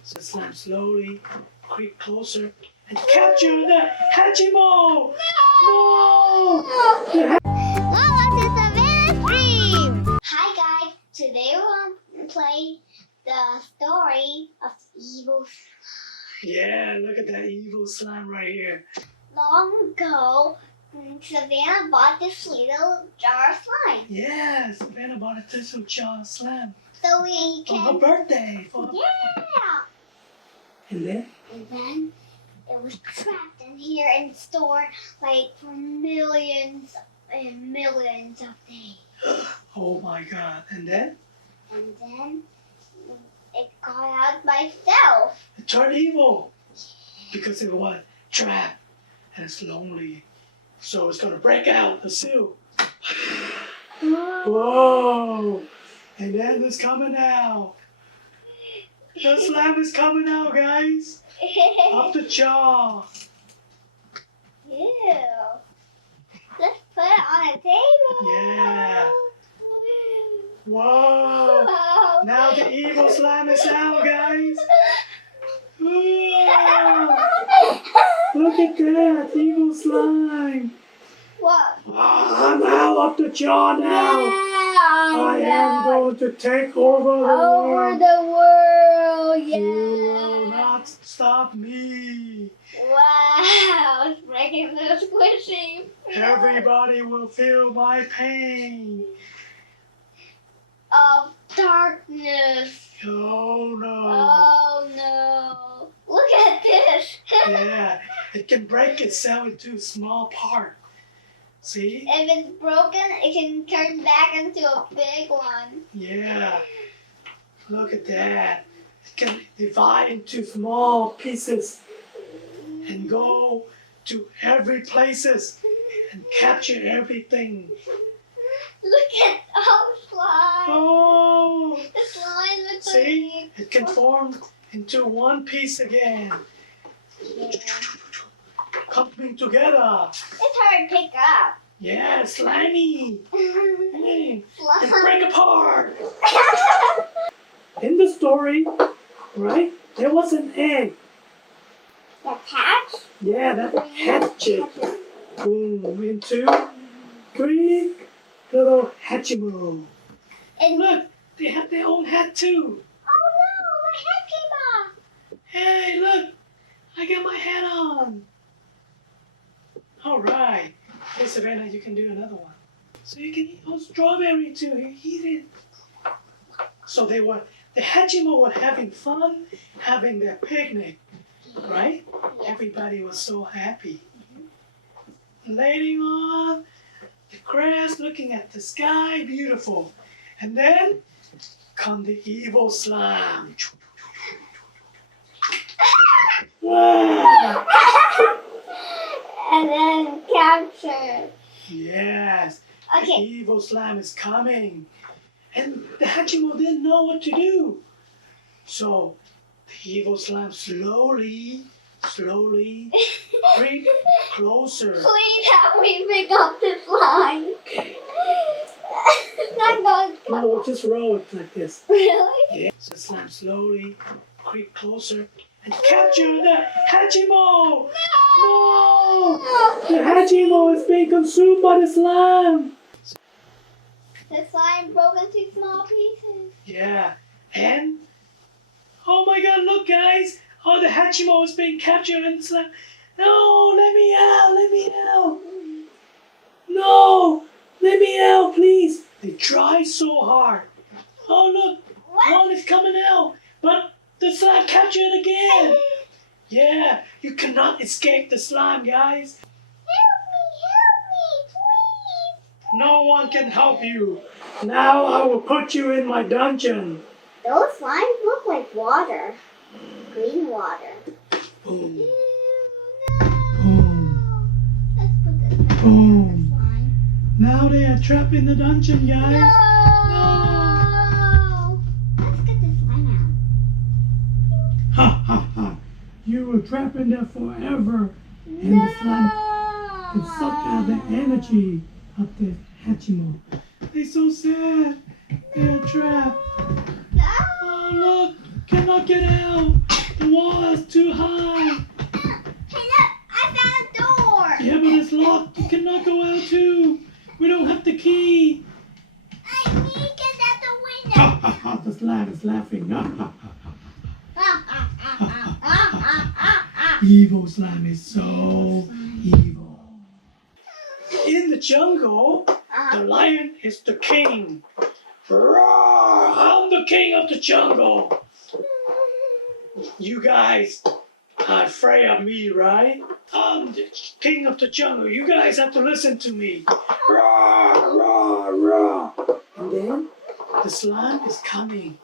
So slime slowly creep closer and capture the Hachimo! No! Welcome to Savannah's Dream! Hi guys, today we're going to play the story of evil slime. Yeah, look at that evil slime right here. Long ago, Savannah bought this little jar of slime. Yeah, Savannah bought a little jar of slime So we for her can... birthday. Yeah! And then? And then it was trapped in here and stored like for millions and millions of days. Oh my god. And then? And then it got out by itself. It turned evil. Because it was trapped and it's lonely. So it's gonna break out the seal. Whoa! And then it's coming out. The slime is coming out, guys. Off the jar. Ew. Let's put it on a table. Yeah. Whoa! Wow. Now the evil slime is out, guys. Whoa. Look at that, evil slime. What? I'm out of the jar now. I am going to take over the world. the world, You will not stop me. Wow, it's breaking the squishy. Everybody will feel my pain. Of darkness. Oh no. Oh no. Look at this. Yeah, it can break itself into small parts. See? If it's broken, it can turn back into a big one. Yeah. Look at that. It can divide into small pieces and go to every places and capture everything. Look at all slime. Oh! The slime is See? It can form into one piece again. Yeah. Coming together. It's hard to pick up. Yeah, slimy. Hey, and Slime. break apart. In the story, right, there was an egg. The patch? Yeah, that hatched boom into 3 little Hatchimo. And Look, they have their own hat too. oh no, my head came off. Hey, look, I got my hat on. All right. Hey, Savannah, you can do another one. So you can eat strawberry too. You eat it. So the Hatchimo were having fun, having their picnic, right? Everybody was so happy. Laying on the grass, looking at the sky, beautiful. And then come the evil slime. Wow. And then capture. Yes, the Okay. evil slime is coming. And the Hachimo didn't know what to do. So the evil slime slowly creep closer. Please help me pick up the slime. Okay. It's not going to come. No, just roll it like this. Really? Yeah. So the slime slowly creep closer and capture the Hachimo! No! The Hachimo is being consumed by the slime! The slime broke into small pieces. Yeah, and oh my god, look guys! Oh, the Hachimo is being captured in the slime. No, let me out, let me out! No, let me out, please! They try so hard. Oh look, What? one is coming out, but the slime captured it again. Yeah, you cannot escape the slime, guys. Help me, please. No one can help you. Now I will put you in my dungeon. Those slimes look like water. Green water. Boom, Ew, boom, no. Let's put this back in boom. the slime. Now they are trapped in the dungeon, guys. No. Let's get the slime out. Ha ha ha. You were trapped in there forever. And the slime can suck out the energy of the Hachimo. They're so sad. They're trapped. No. Oh, look. cannot get out. The wall is too high. Hey, look! I found a door! Yeah, but it's locked. You cannot go out too. We don't have the key. I need to get out the window! Ha ha ha, the slime is laughing. Evil slime is so evil. In the jungle, the lion is the king. Roar! I'm the king of the jungle. You guys are afraid of me, right? I'm the king of the jungle. You guys have to listen to me. Roar, roar, roar. And then the slime is coming.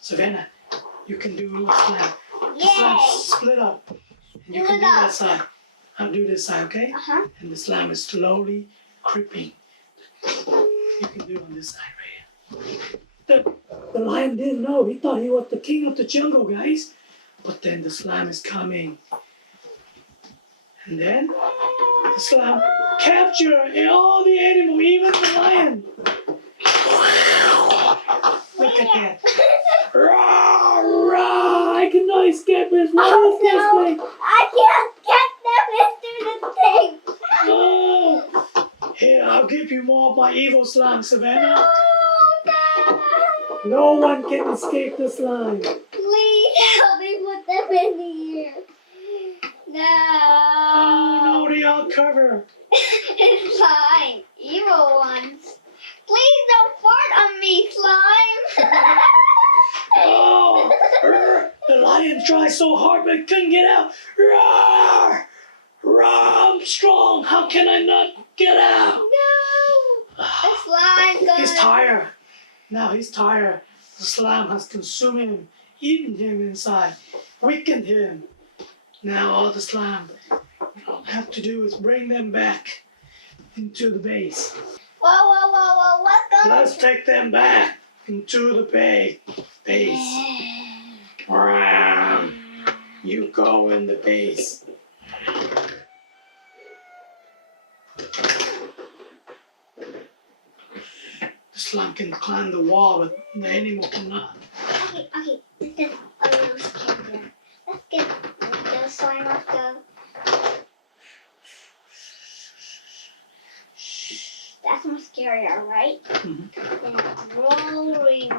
Savannah, you can do a slime. The slime split up. And you can do that side. I'll do this side, okay? And the slime is slowly creeping. You can do on this side right here. The lion didn't know. He thought he was the king of the jungle, guys. But then the slime is coming. And then the slime capture all the animals, even the lion. Look at that. Rah, rah. I cannot escape this. What is this thing? I can't get them into the thing. Oh. Here, I'll give you more of my evil slime, Savannah. No one can escape the slime. Please help me put them in here. No. Oh no, they are covered. It's slime. Evil ones. Please don't fart on me, slime. Oh, the lion tried so hard but couldn't get out. Roar! Roar! I'm strong. How can I not get out? No. The slime goes. He's tired. Now he's tired. The slime has consumed him, eaten him inside, weakened him. Now all the slime have to do is bring them back into the base. Whoa. Let's take them back into the base. You go in the base. The slime can climb the wall, but the animal cannot. Okay. This is a little scary. Let's get the slime off the. That's more scarier, right? And rolling.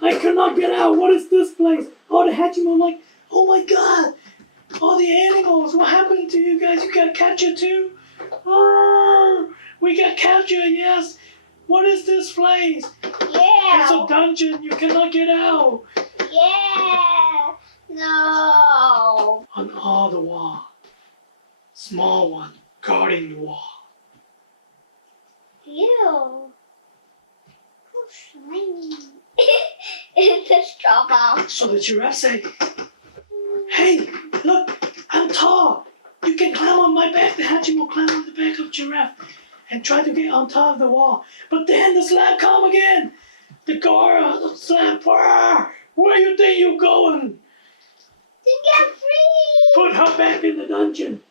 I cannot get out. What is this place? Oh, the Hatchiman, like, oh my God. All the animals. What happened to you guys? You got captured too? We got captured, yes. What is this place? Yeah. It's a dungeon. You cannot get out. Yeah. No. On all the wall. Small one guarding the wall. Ew. So shiny. It's a straw ball. So the giraffe said, hey, look, I'm tall. You can climb on my back. The Hatchiman climb on the back of giraffe and try to get on top of the wall. But then the slime come again. The guard of the slime. Where you think you going? To get free. Put her back in the dungeon.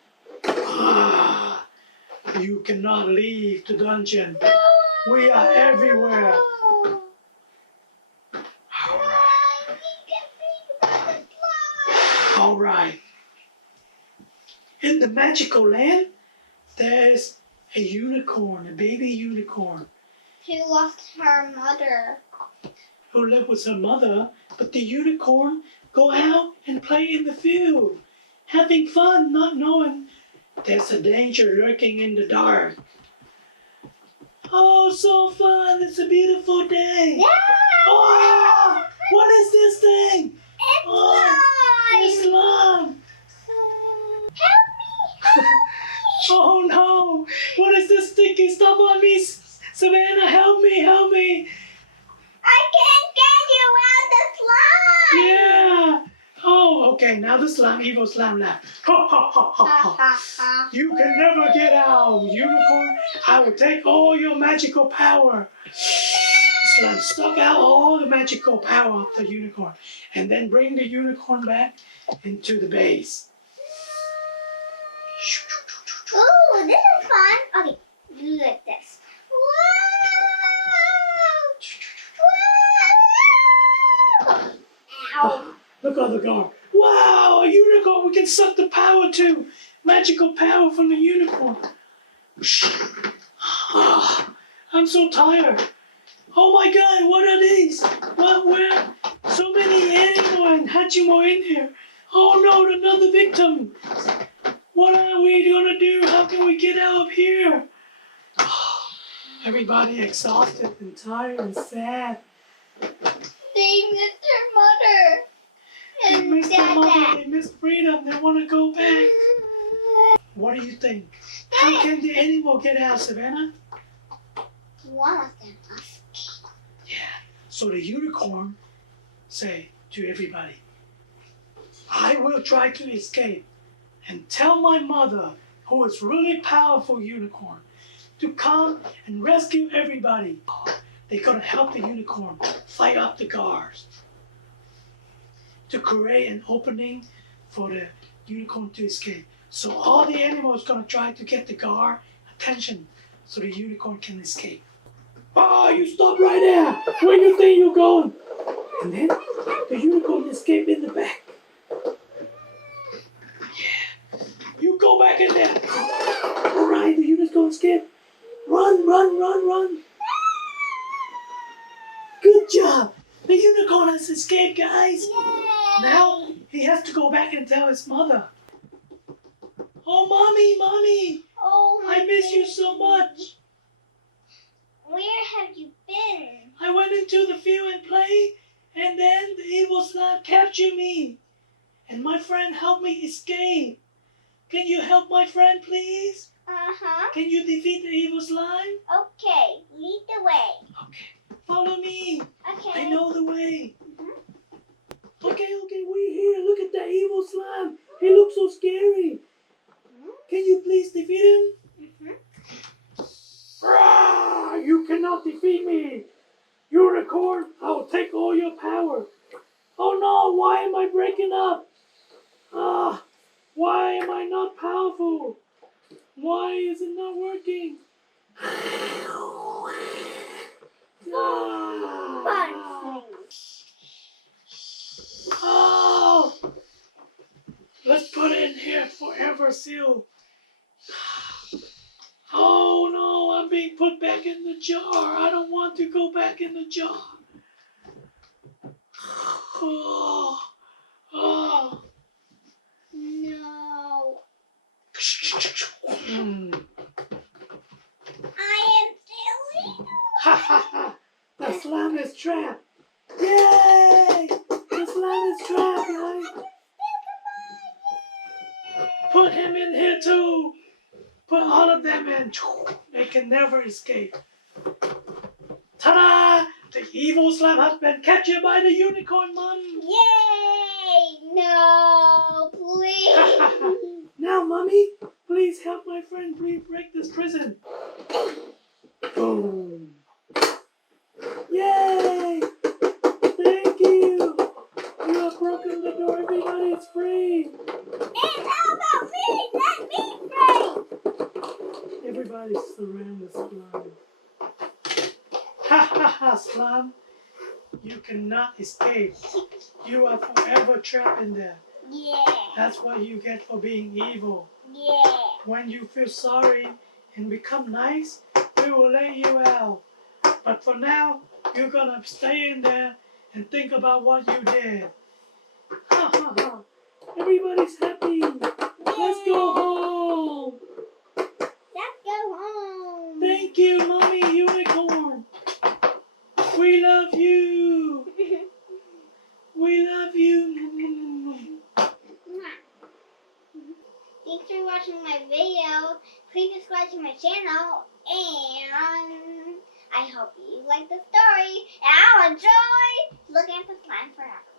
You cannot leave the dungeon. No. We are everywhere. All right. In the magical land, there's a unicorn, a baby unicorn. She lost her mother. Who lived with her mother, but the unicorn go out and play in the field, having fun, not knowing there's a danger lurking in the dark. Oh, so fun! It's a beautiful day. Yeah. Oh, what is this thing? It's It's slime. Help me. Oh no! What is this sticky stuff on me? Savannah, help me! I can't get you out the slime. Yeah! Oh, okay, now the slime, evil slime laugh. Ha ha ha ha ha. You can never get out, unicorn. I will take all your magical power. The slime suck out all the magical power of the unicorn and then bring the unicorn back into the base. Ooh, this is fun. Okay, do like this. Ow. Look on the guard. Wow, a unicorn. We can suck the power too. Magical power from the unicorn. Ah, I'm so tired. Oh my God, what are these? Where? So many animal and Hachimo in here. Oh no, another victim. What are we gonna do? How can we get out of here? Everybody exhausted and tired and sad. They missed their mother. They And missed their mother. Dada. They missed freedom. They want to go back. What do you think? How can the animal get out, Savannah? One of them escaped. Yeah. So the unicorn say to everybody, I will try to escape and tell my mother, who is really powerful unicorn, to come and rescue everybody. They're gonna help the unicorn fight up the guards to create an opening for the unicorn to escape. So all the animals gonna try to get the guard attention so the unicorn can escape. Oh, you stop right there! Where you think you're going? And then the unicorn escaped in the back. Yeah. You go back in there. Alright, the unicorn escaped. Run, run, run, run. Good job. The unicorn has escaped, guys. Yay. Now he has to go back and tell his mother. Oh, mommy, Oh, my I miss you baby. so much. Where have you been? I went into the field and played, and then the evil slime captured me. And my friend helped me escape. Can you help my friend, please? Uh-huh. Can you defeat the evil slime? Okay, lead the way. Okay. Follow me. Okay. I know the way. Mhm. Okay, we here. Look at that evil slime. He looks so scary. Can you please defeat him? Mhm. Rah! You cannot defeat me. Unicorn, I will take all your power. Oh no, why am I breaking up? Why am I not powerful? Why is it not working? Ah. Oh! Let's put it in here forever seal. Oh no, I'm being put back in the jar. I don't want to go back in the jar. Oh, oh. No. Mm. I am silly. Ha ha ha! The slime is trapped. Yay! The slime is trapped, guys. Put him in here too. Put all of them in. They can never escape. Ta-da! The evil slime has been captured by the unicorn mom. Yay! No, please. Now, mommy, please help my friend break this prison. Boom. Yay! Thank you. You have broken the door. Everybody is free. It's all about me. Let me free. Everybody surround the slime. Ha ha ha, slime. You cannot escape. You are forever trapped in there. Yeah. That's what you get for being evil. Yeah. When you feel sorry and become nice, we will let you out. But for now, you're gonna stay in there and think about what you did. Ha ha ha. Everybody's happy. Let's go home. Let's go home. Thank you, Mommy Unicorn. We love you. We love you. Thanks for watching my video. Please subscribe to my channel, and I hope you like the story. And I'll enjoy looking at the slime forever.